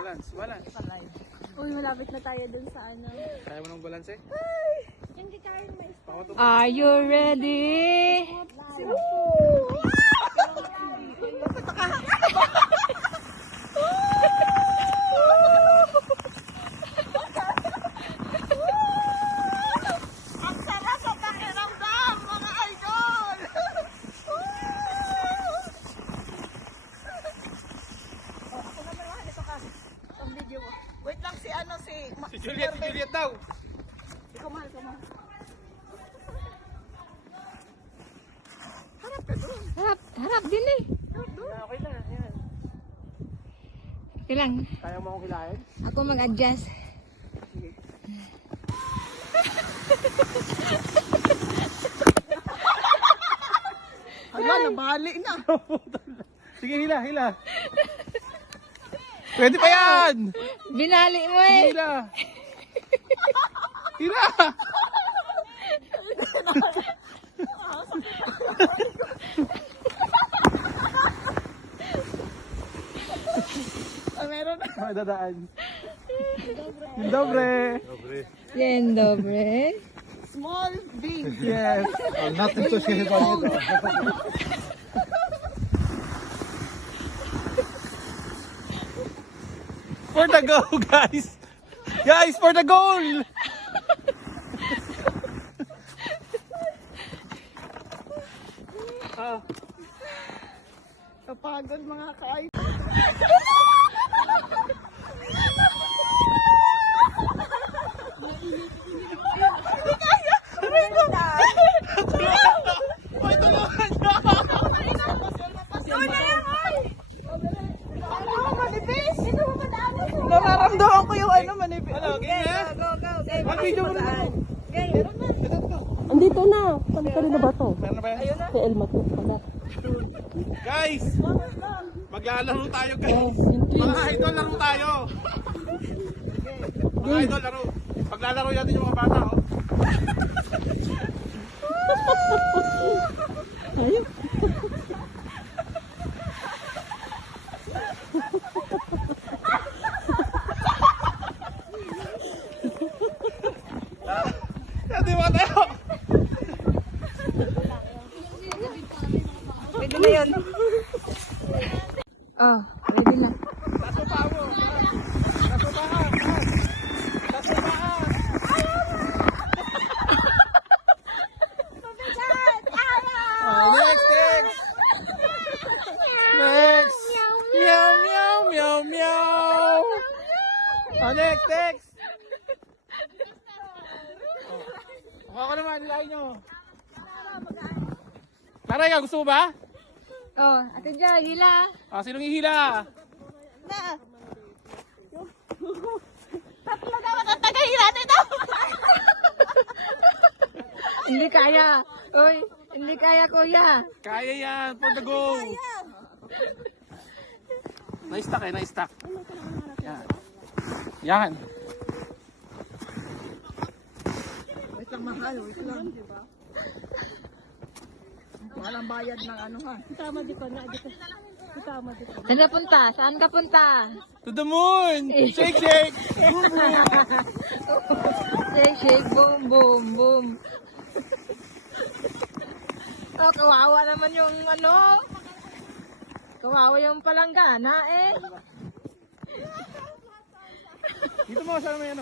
Balance. Uy, malapit na tayo dun sa ano. Kaya mo ng balance eh? Hindi kaya may Are you ready? Ang sarap sa pakiramdam, mga idol! Ako naman mahal ito ka. Ang video mo. Wait lang si ano si Si Juliet daw. Ikaw mahal. Harap din eh. Okay na, yan. Okay lang. Kaya mo akong hilahin? Ako mag-adjust. Hala, nabali na. Sige, hila. Pwede pa yan! Binali mo eh. Hila! Meron na. May dadaan. Yung dobre. Yan, dobre. Small, big. Yes. Nothing to say about it. For the goal, guys! Guys, for the goal! Kapagod mga kaay. May tulungan niya! Nararamdaman ko yung ano manipis. Ano, game na? Mag-video mo na. Andito na. Kali na ba to? Meron na ba yan? Kay Elma to pala. Guys! Maglalaro tayo, guys! Mga idol, laro tayo! Mga idol, laro! Paglalaro natin yung mga bata, oh! Ayun. Hindi ba tayo? Pwede na yun. Oh, ready na. Nasa paa mo! Nasa paa! Nasa paa! Oh, next! Next! Meow, meow, meow, meow! Oh, next! Oh, ako naman, hilahin nyo. Taray ka, gusto mo ba? Oh, Ate Joy, hila. Ah, sinong ihila? Na. Tatlo dapat ang tagahila nito. Hindi kaya. Uy, hindi kaya, kuya. Kaya yan, for the go! Na-stuck eh, na-stuck. Yan. Yan. Wait lang mahal, wait lang. Walang bayad ng ano ha. Tama dito na dito. Tama dito. Saan ka punta? Saan ka punta? To the moon! Shake, shake! Boom, boom! Shake, shake, boom, boom, boom. Oh, kawawa naman yung ano. Kawawa yung palanggana eh. Dito mo, saan mo yan?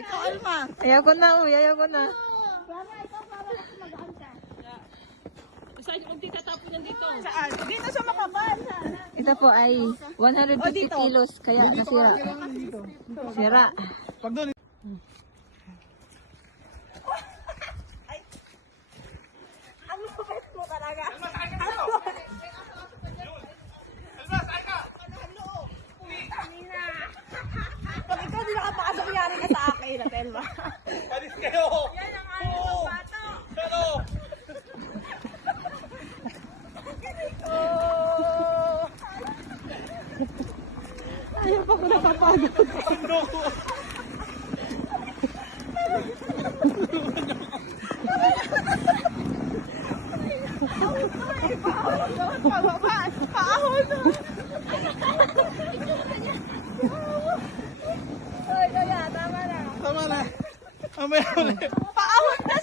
Ikaw Alma. Ayaw ko na, uy. Ayaw ko na. Saan? Dito sa makabal. Ito po ay 150 kilos. Kaya nasira. Sira. Pag doon, Ang lupit mo talaga. Pag ikaw di nakapasok, yari ka sa akin, Atelma. alis kayo! Yan ang ayaw ng bato. Pero, Oh. ako napapagod. Paahon na. Ay, kaya, tama na. Tama na. Mamaya ulit. Paahon na